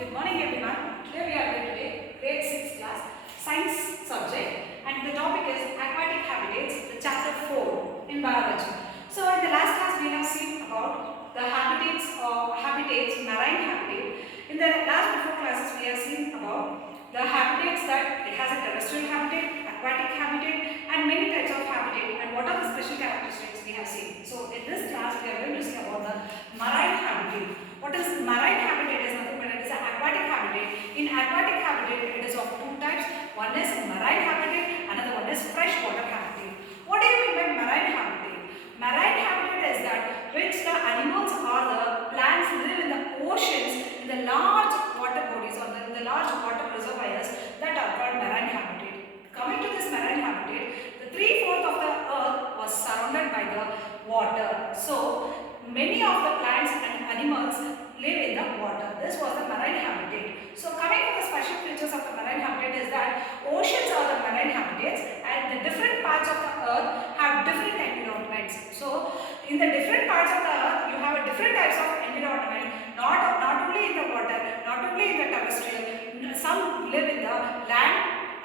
Good morning everyone. Today we are going to take grade 6 class science subject and the topic is aquatic habitats, the chapter 4 in biology. So in the last class we have seen about the habitats, marine habitat. In the last before classes we have seen about the habitats that it has a terrestrial habitat, aquatic habitat and many types of habitat and what are the special characteristics we have seen. So in this class we are going to see about the marine habitat. What is marine habitat is nothing but it is an aquatic habitat. In aquatic habitat it is of two types. One is marine habitat, another one is freshwater habitat. What do you mean by marine habitat? Marine habitat is that which the animals or the plants live in the oceans, in the large water bodies or in the large water reservoirs that are called marine habitat. Coming to this marine habitat, the 3/4 of the earth was surrounded by the water. So many of the plants and animals live in the water. This was the marine habitat. So coming to the special features of the marine habitat is that oceans are the marine habitats and the different parts of the earth have different environments. So in the different parts of the earth you have a different types of environment, not only in the water, not only in the terrestrial, some live in the land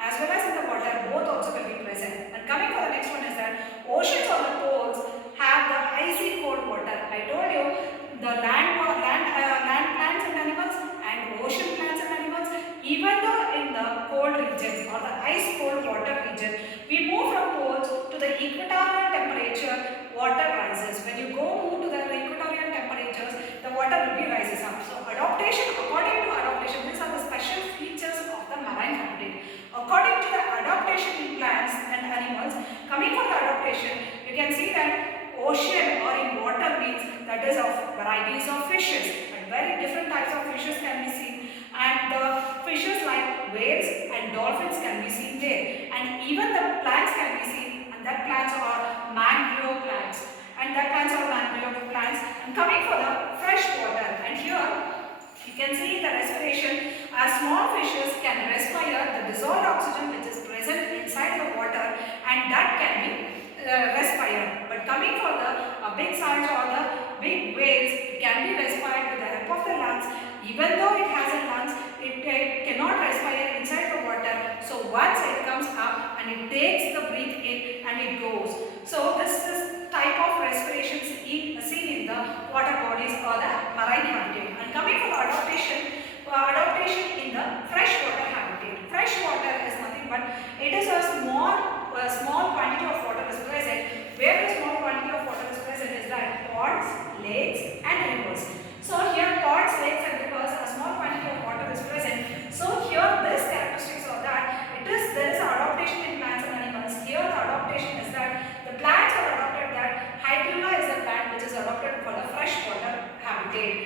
as well as in the water, both also will be present. And coming for the next one is that oceans or the poles have the icy cold water. I told you the land plants and animals and ocean plants and animals, even though in the cold region or the ice cold water region, we move from poles to the equatorial temperature, water rises. When you move to the equatorial temperatures, the water will be rises up. So adaptation, according to adaptation, these are the special features of the marine habitat. According to the adaptation in plants and animals, coming for the adaptation, you can see that ocean or in water means that is of varieties of fishes and very different types of fishes can be seen, and the fishes like whales and dolphins can be seen there, and even the plants can be seen, and that plants are mangrove plants, and coming for the fresh water, and here you can see the respiration as small fishes can respire the dissolved oxygen which is present inside the water, and that can be respired. But coming for the big size or the big whales, it can be respired with the help of the lungs. Even though it has a lungs, it cannot respire inside the water. So once it comes up and it takes the breath in and it goes. So this is type of respiration seen in the water bodies or the marine habitat. And coming for the adaptation in the freshwater habitat. Freshwater is nothing but it is a small quantity of water is present. Where the small quantity of water is present is that ponds, lakes and rivers. So here ponds, lakes and rivers, a small quantity of water is present. So here this characteristics of that, there is adaptation in plants and animals. Here the adaptation is that the plants are adapted that Hydrilla is a plant which is adapted for the freshwater habitat.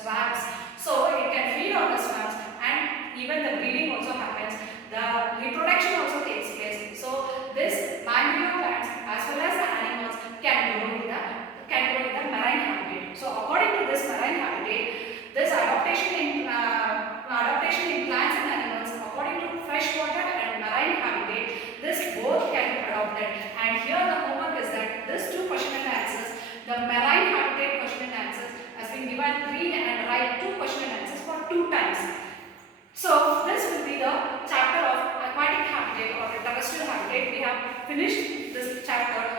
swamps. So it can feed on the swamps, and even the breeding also happens. The reproduction also takes place. So this mangrove plants as well as the animals can grow in the marine habitat. So according to this marine habitat, this adaptation in plants and animals according to freshwater and marine habitat, this both can be adopted. And here the homework is that this two question and answers, the marine habitat question and answers has been given, read and write two question and answers for 2 times. So this will be the chapter of aquatic habitat or terrestrial habitat. We have finished this chapter